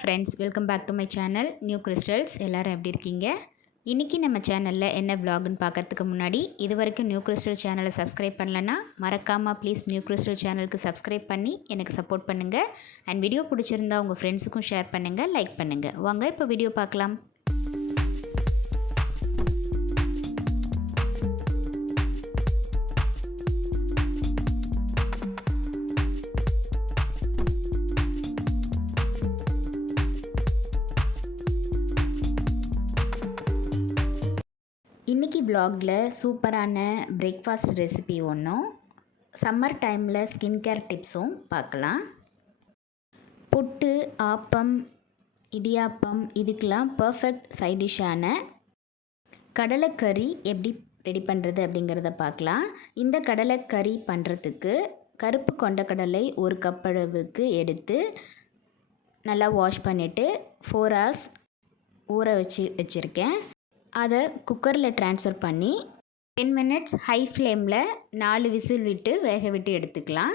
Friends, welcome back to my channel new crystals. எல்லோரும் எப்படி இருக்கீங்க? இன்றைக்கி நம்ம சேனலில் என்ன vlogன்னு பார்க்குறதுக்கு முன்னாடி இது வரைக்கும் நியூ கிறிஸ்டல் சேனலை சப்ஸ்கிரைப் பண்ணலன்னா மறக்காமல் ப்ளீஸ் நியூ கிறிஸ்டல் சேனலுக்கு சப்ஸ்கிரைப் பண்ணி எனக்கு சப்போர்ட் பண்ணுங்கள். அண்ட் வீடியோ பிடிச்சிருந்தா உங்கள் ஃப்ரெண்ட்ஸுக்கும் ஷேர் பண்ணுங்கள், லைக் பண்ணுங்கள். வாங்க இப்போ வீடியோ பார்க்கலாம். இன்றைக்கி வ்ளாகில் சூப்பரான பிரேக்ஃபாஸ்ட் ரெசிபி ஒன்றும் சம்மர் டைமில் ஸ்கின் கேர் டிப்ஸும் பார்க்கலாம். புட்டு, ஆப்பம், இடியாப்பம் இதுக்கெலாம் பர்ஃபெக்ட் சைட் டிஷ்ஷான கடலைக்கறி எப்படி ரெடி பண்ணுறது அப்படிங்கிறத பார்க்கலாம். இந்த கடலைக்கறி பண்ணுறதுக்கு கருப்பு கொண்டக்கடலை 1 கப் அளவுக்கு எடுத்து நல்லா வாஷ் பண்ணிவிட்டு 4 hours ஊற வச்சுருக்கேன். அதை குக்கரில் ட்ரான்ஸ்ஃபர் பண்ணி 10 minutes ஹை ஃப்ளேமில் 4 விசில் விட்டு வேக விட்டு எடுத்துக்கலாம்.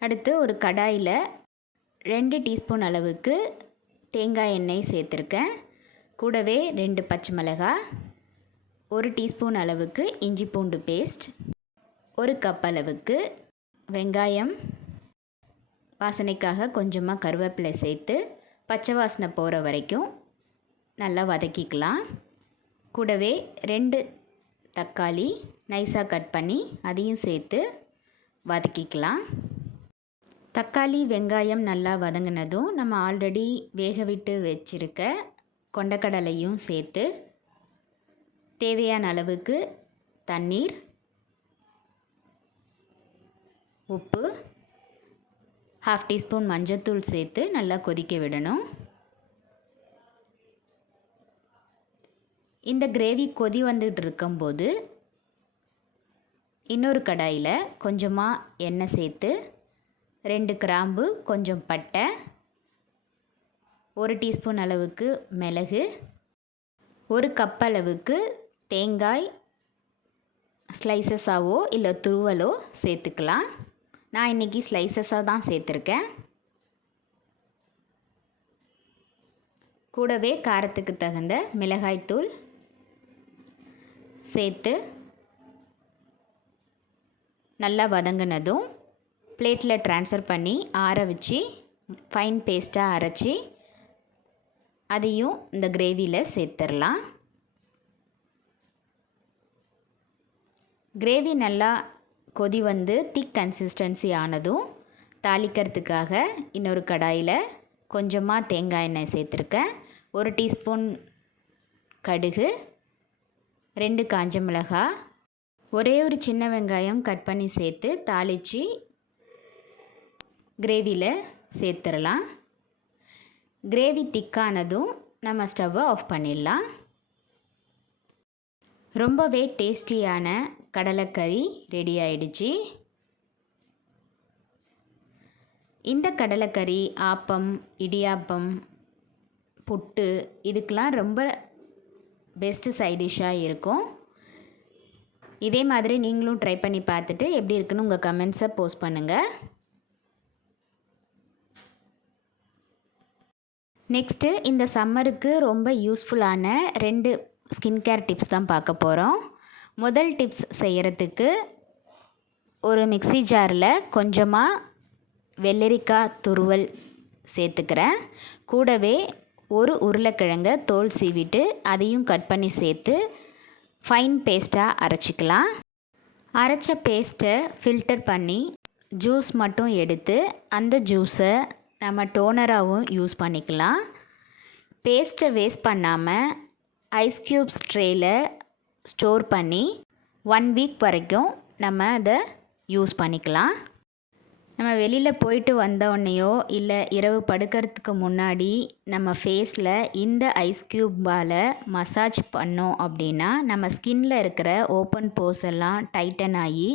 அடுத்து ஒரு கடாயில் 2 டீஸ்பூன் அளவுக்கு தேங்காய் எண்ணெய் சேர்த்துருக்கேன். கூடவே 2 பச்சை மிளகாய், 1 டீஸ்பூன் அளவுக்கு இஞ்சி பூண்டு பேஸ்ட், 1 கப் அளவுக்கு வெங்காயம், வாசனைக்காக கொஞ்சமாக கருவேப்பிலை சேர்த்து பச்சை வாசனை போகிற வரைக்கும் நல்லா வதக்கிக்கலாம். கூடவே 2 தக்காளி நைஸாக கட் பண்ணி அதையும் சேர்த்து வதக்கிக்கலாம். தக்காளி வெங்காயம் நல்லா வதங்கினதும் நம்ம ஆல்ரெடி வேக விட்டு வச்சுருக்க கொண்டக்கடலையும் சேர்த்து தேவையான அளவுக்கு தண்ணீர், உப்பு, 1/2 டீஸ்பூன் மஞ்சள்தூள் சேர்த்து நல்லா கொதிக்க விடணும். இந்த கிரேவி கொதி வந்துட்டு இருக்கும்போது இன்னொரு கடாயில் கொஞ்சமாக எண்ணெய் சேர்த்து 2 கிராம்பு, கொஞ்சம் பட்டை, 1 டீஸ்பூன் அளவுக்கு மிளகு, 1 கப் அளவுக்கு தேங்காய் ஸ்லைசஸாவோ இல்லை துருவலோ சேர்த்துக்கலாம். நான் இன்றைக்கி ஸ்லைசஸாக தான் சேர்த்துருக்கேன். கூடவே காரத்துக்கு தகுந்த மிளகாய்த்தூள் சேர்த்து நல்லா வதங்கினதும் பிளேட்டில் ட்ரான்ஸ்ஃபர் பண்ணி ஆற வச்சு ஃபைன் பேஸ்ட்டாக அரைச்சி அதையும் இந்த கிரேவியில் சேர்த்துடலாம். கிரேவி நல்லா கொதி வந்து திக் கன்சிஸ்டன்சி ஆனதும் தாளிக்கிறதுக்காக இன்னொரு கடாயில் கொஞ்சமாக தேங்காய் எண்ணெய் சேர்த்துருக்கேன். 1 டீஸ்பூன் கடுகு, 2 காஞ்ச மிளகாய், ஒரே ஒரு சின்ன வெங்காயம் கட் பண்ணி சேர்த்து தாளித்து கிரேவியில் சேர்த்துடலாம். கிரேவி திக்கானதும் நம்ம ஸ்டவ்வை ஆஃப் பண்ணிடலாம். ரொம்பவே டேஸ்டியான கடலைக்கறி ரெடி ஆயிடுச்சு. இந்த கடலைக்கறி ஆப்பம், இடியாப்பம், புட்டு இதுக்கெலாம் ரொம்ப பெஸ்ட்டு சைட் டிஷ்ஷாக இருக்கும். இதே மாதிரி நீங்களும் ட்ரை பண்ணி பார்த்துட்டு எப்படி இருக்குன்னு உங்கள் கமெண்ட்ஸை போஸ்ட் பண்ணுங்கள். நெக்ஸ்ட்டு இந்த சம்மருக்கு ரொம்ப யூஸ்ஃபுல்லான 2 ஸ்கின் கேர் டிப்ஸ் தான் பார்க்க போகிறோம். முதல் டிப்ஸ் செய்கிறதுக்கு ஒரு மிக்ஸி ஜாரில் கொஞ்சமாக வெள்ளரிக்காய் துருவல் சேர்த்துக்கிறேன். கூடவே ஒரு உருளைக்கிழங்கை தோல் சீவிட்டு அதையும் கட் பண்ணி சேர்த்து ஃபைன் பேஸ்ட்டாக அரைச்சிக்கலாம். அரைச்ச பேஸ்ட்டை ஃபில்டர் பண்ணி ஜூஸ் மட்டும் எடுத்து அந்த ஜூஸை நம்ம டோனராகவும் யூஸ் பண்ணிக்கலாம். பேஸ்ட்டை வேஸ்ட் பண்ணாமல் ஐஸ் க்யூப்ஸ் ட்ரேயில் ஸ்டோர் பண்ணி 1 வீக் வரைக்கும் நம்ம அதை யூஸ் பண்ணிக்கலாம். நம்ம வெளியில் போயிட்டு வந்தோடனேயோ இல்லை இரவு படுக்கிறதுக்கு முன்னாடி நம்ம ஃபேஸில் இந்த ஐஸ் க்யூப்பால் மசாஜ் பண்ணோம் அப்படின்னா நம்ம ஸ்கின்னில் இருக்கிற ஓப்பன் போர்ஸ் எல்லாம் டைட்டன் ஆகி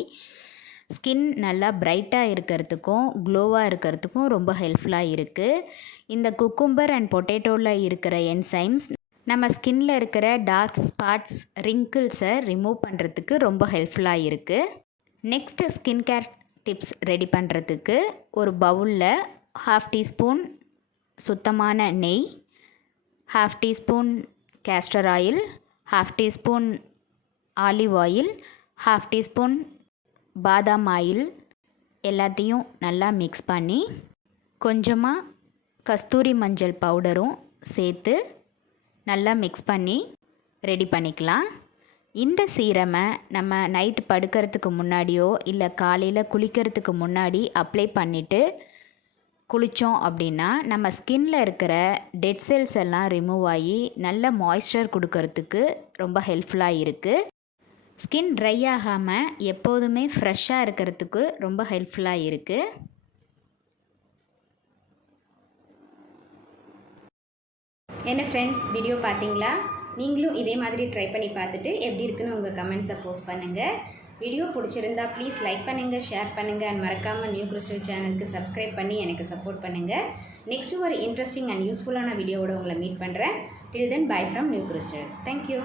ஸ்கின் நல்லா பிரைட்டாக இருக்கிறதுக்கும் க்ளோவாக இருக்கிறதுக்கும் ரொம்ப ஹெல்ப்ஃபுல்லாக இருக்குது. இந்த குக்கும்பர் அண்ட் பொட்டேட்டோவில் இருக்கிற என்சைம்ஸ் நம்ம ஸ்கின்னில் இருக்கிற டார்க் ஸ்பாட்ஸ், ரிங்கிள்ஸை ரிமூவ் பண்ணுறதுக்கு ரொம்ப ஹெல்ப்ஃபுல்லாக இருக்குது. Next skin care tips ready பண்ணுறதுக்கு ஒரு பவுலில் 1/2 டீஸ்பூன் சுத்தமான நெய், 1/2 teaspoon castor oil, 1/2 teaspoon olive oil, 1/2 teaspoon பாதாம் ஆயில் எல்லாத்தையும் நல்லா மிக்ஸ் பண்ணி கொஞ்சமாக கஸ்தூரி மஞ்சள் பவுடரும் சேர்த்து நல்லா மிக்ஸ் பண்ணி ரெடி பண்ணிக்கலாம். இந்த சீரமை நம்ம நைட்டு படுக்கிறதுக்கு முன்னாடியோ இல்லை காலையில் குளிக்கிறதுக்கு முன்னாடி அப்ளை பண்ணிவிட்டு குளித்தோம் அப்படின்னா நம்ம ஸ்கின்ல இருக்கிற டெட் செல்ஸ் எல்லாம் ரிமூவ் ஆகி நல்ல மாய்ஸ்சர் கொடுக்கறதுக்கு ரொம்ப ஹெல்ப்ஃபுல்லாக இருக்குது. ஸ்கின் ட்ரை ஆகாமல் எப்போதுமே ஃப்ரெஷ்ஷாக இருக்கிறதுக்கு ரொம்ப ஹெல்ப்ஃபுல்லாக இருக்குது. என்ன ஃப்ரெண்ட்ஸ், வீடியோ பார்த்தீங்களா? நீங்களும் இதே மாதிரி ட்ரை பண்ணி பார்த்துட்டு எப்படி இருக்குன்னு உங்கள் கமெண்ட்ஸை போஸ்ட் பண்ணுங்கள். வீடியோ பிடிச்சிருந்தா ப்ளீஸ் லைக் பண்ணுங்கள், ஷேர் பண்ணுங்கள் அண்ட் மறக்காமல் நியூ கிறிஸ்டல் சேனலுக்கு சப்ஸ்கிரைப் பண்ணி எனக்கு சப்போர்ட் பண்ணுங்கள். நெக்ஸ்ட் ஒரு இன்ட்ரெஸ்டிங் அண்ட் யூஸ்ஃபுல்லான வீடியோவோட உங்களை மீட் பண்ணுறேன். Till then bye from new crystals. Thank you.